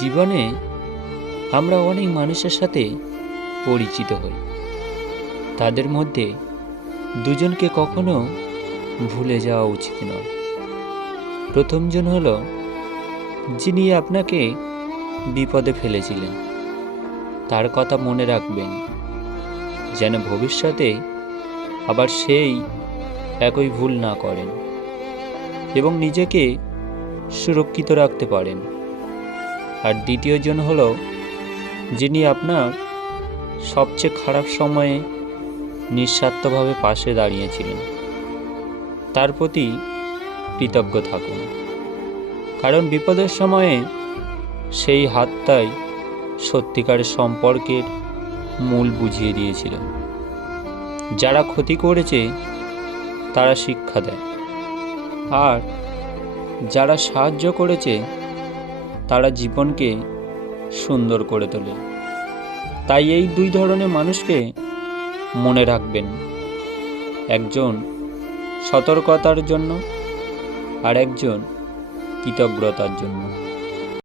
জীবনে আমরা অনেক মানুষের সাথে পরিচিত হই। তাদের মধ্যে দুজনকে কখনো ভুলে যাওয়া উচিত নয়। প্রথমজন হলো যিনি আপনাকে বিপদে ফেলেছিলেন। তার কথা মনে রাখবেন, যেন ভবিষ্যতে আবার সেই একই ভুল না করেন এবং নিজেকে সুরক্ষিত রাখতে পারেন। আর দ্বিতীয়জন হলো যিনি আপনার সবচেয়ে খারাপ সময়ে নিঃস্বার্থভাবে পাশে দাঁড়িয়েছিলেন। তার প্রতি কৃতজ্ঞ থাকুন, কারণ বিপদের সময়ে সেই হাতটাই সত্যিকারের সম্পর্কের মূল বুঝিয়ে দিয়েছিল। যারা ক্ষতি করেছে তারা শিক্ষা দেয়, আর যারা সাহায্য করেছে তারা জীবনকে সুন্দর করে তোলে। তাই এই দুই ধরনের মানুষকে মনে রাখবেন, একজন সতর্কতার জন্য আর একজন কৃতজ্ঞতার জন্য।